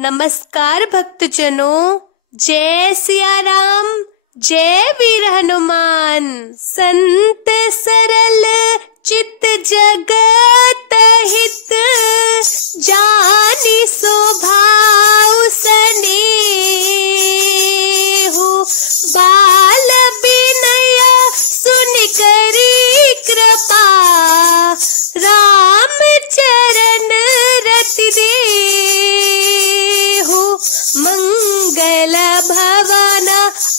नमस्कार भक्तजनों, जय सिया राम, जय वीर हनुमान। संत सरल चित जगत हित, जानि स्वभाव स्नेहु। बाल बिनय सुनि करी कृपा, राम चरण रति देहु। मंगल भवन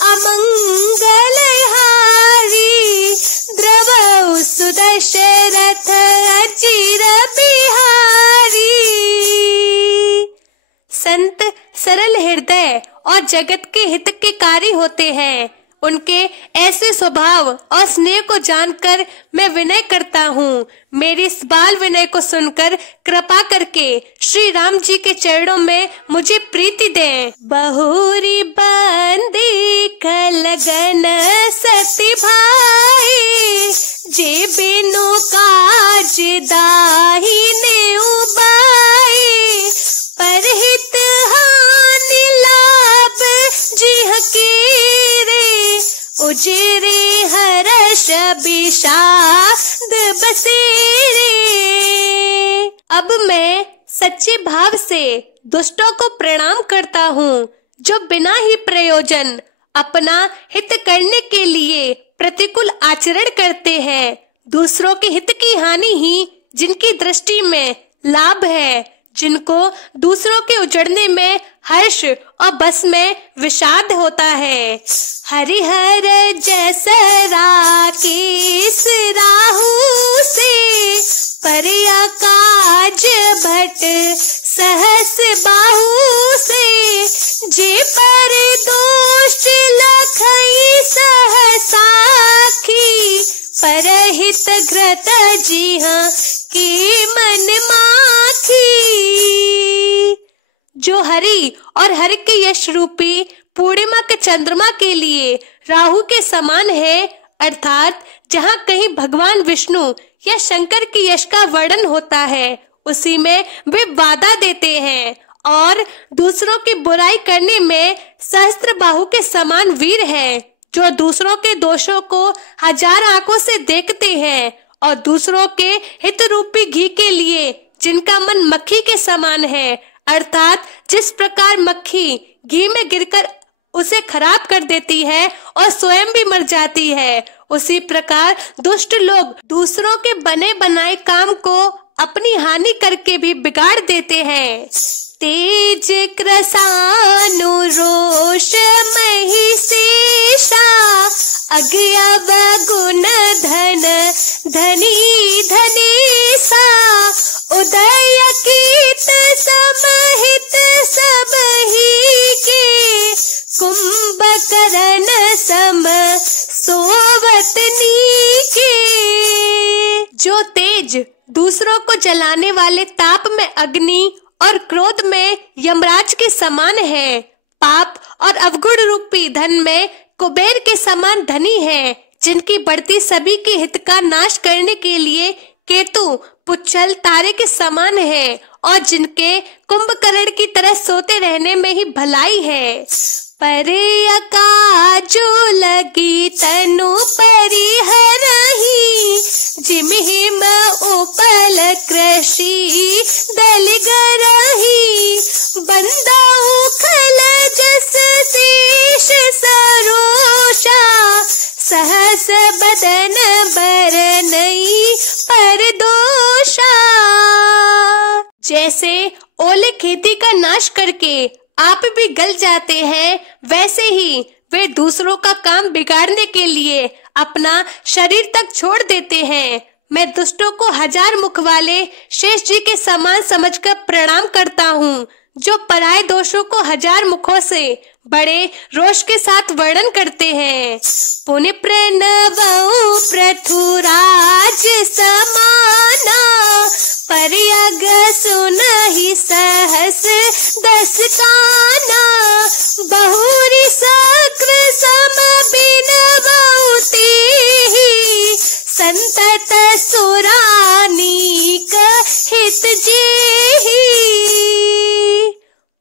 अमंगल हारी, द्रवहु सुदशरथ अचिर बिहारी। संत सरल हृदय और जगत के हित के कार्य होते हैं। उनके ऐसे स्वभाव और स्नेह को जानकर मैं विनय करता हूँ। मेरी इस बाल विनय को सुनकर कृपा करके श्री राम जी के चरणों में मुझे प्रीति दें। बहुरी बंदी लगन सती भाई, जे बिनु काज दाहिने उबाई। परहित हानि लाभ जिह कीरे, उजरे हर्ष विषाद बसेरे। अब मैं सच्चे भाव से दुष्टों को प्रणाम करता हूँ, जो बिना ही प्रयोजन अपना हित करने के लिए प्रतिकूल आचरण करते हैं। दूसरों के हित की हानि ही जिनकी दृष्टि में लाभ है, जिनको दूसरों के उजड़ने में हर्ष और बस में विषाद होता है। हरिहर जैस राकेश राहु से, परिया काज भट सहस बाहु से। जे पर दोष लखई सहसाखी, परहित घृत जिह के मन माखी। जो हरि और हरि के यश रूपी पूर्णिमा के चंद्रमा के लिए राहु के समान है, अर्थात जहाँ कहीं भगवान विष्णु या शंकर की यश का वर्णन होता है, उसी में वे वादा देते हैं। और दूसरों की बुराई करने में सहस्त्र बाहु के समान वीर है, जो दूसरों के दोषों को हजार आंखों से देखते हैं और दूसरों के हित रूपी घी के लिए जिनका मन मक्खी के समान है, अर्थात जिस प्रकार मक्खी घी में गिरकर उसे खराब कर देती है और स्वयं भी मर जाती है, उसी प्रकार दुष्ट लोग दूसरों के बने बनाए काम को अपनी हानि करके भी बिगाड़ देते हैं। तेज कृसानु रोष महिषेषा, अज्ञव गुण धन धनी धनेसा। उदय कीत समहित सबही के, कुंभकर्ण सम सोवत नीके। जो तेज दूसरों को जलाने वाले ताप में अग्नि और क्रोध में यमराज के समान है, पाप और अवगुण रूपी धन में कुबेर के समान धनी है, जिनकी बढ़ती सभी के हित का नाश करने के लिए केतु पुच्छल तारे के समान है, और जिनके कुंभकर्ण की तरह सोते रहने में ही भलाई है। परिया काजो लगी तनु परिहरहि, जिमहिम उपल कृषि दल गरहि। बंदाउ खल जस शेष सरोषा, सहस बदन बरनई परदोषा। जैसे ओले खेती का नाश करके आप भी गल जाते हैं, वैसे ही वे दूसरों का काम बिगाड़ने के लिए अपना शरीर तक छोड़ देते हैं। मैं दुष्टों को हजार मुख वाले शेष जी के समान समझकर प्रणाम करता हूँ, जो पराये दोषों को हजार मुखों से बड़े रोष के साथ वर्णन करते हैं। पुण्य प्रणवउ पृथुराज समाना, परियग सुनहि सहस दस काना। बहुरी सक्र सम बिनवउ तेहि, संतत सुरानीक हित जेहि।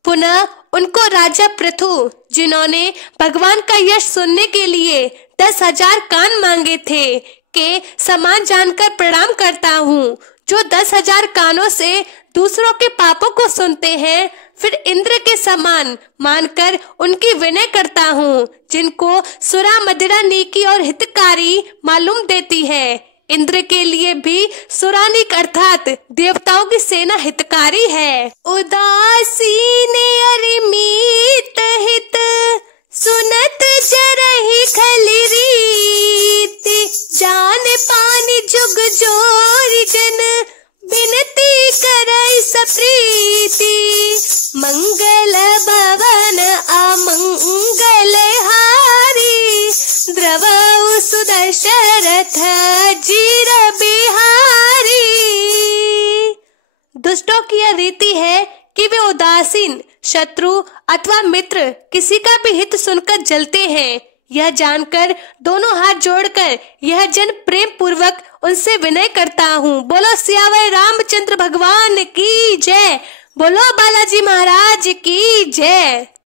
पुनः पुनः उनको राजा पृथु, जिन्होंने भगवान का यश सुनने के लिए 10,000 कान मांगे थे, के समान जानकर प्रणाम करता हूँ, जो 10,000 कानों से दूसरों के पापों को सुनते हैं, फिर इंद्र के समान मानकर उनकी विनय करता हूँ, जिनको सुरा मदिरा नेकी और हितकारी मालूम देती है। इंद्र के लिए भी सुरानिक अर्थात देवताओं की सेना हितकारी है। उदासीन अरिमीत हित सुनत जरहि खलि रीति, जान पानी जुग जोरि जन बिनती करई सप्रीति, मंगल भवन अमंगल हारी, द्रवउ सुदशरथ जीर बिहारी। दुष्टों की यह रीति है कि वे उदासीन, शत्रु अथवा मित्र किसी का भी हित सुनकर जलते हैं। यह जानकर दोनों हाथ जोड़कर यह जन प्रेम पूर्वक उनसे विनय करता हूँ। बोलो सियावर रामचंद्र भगवान की जय, बोलो बालाजी महाराज की जय।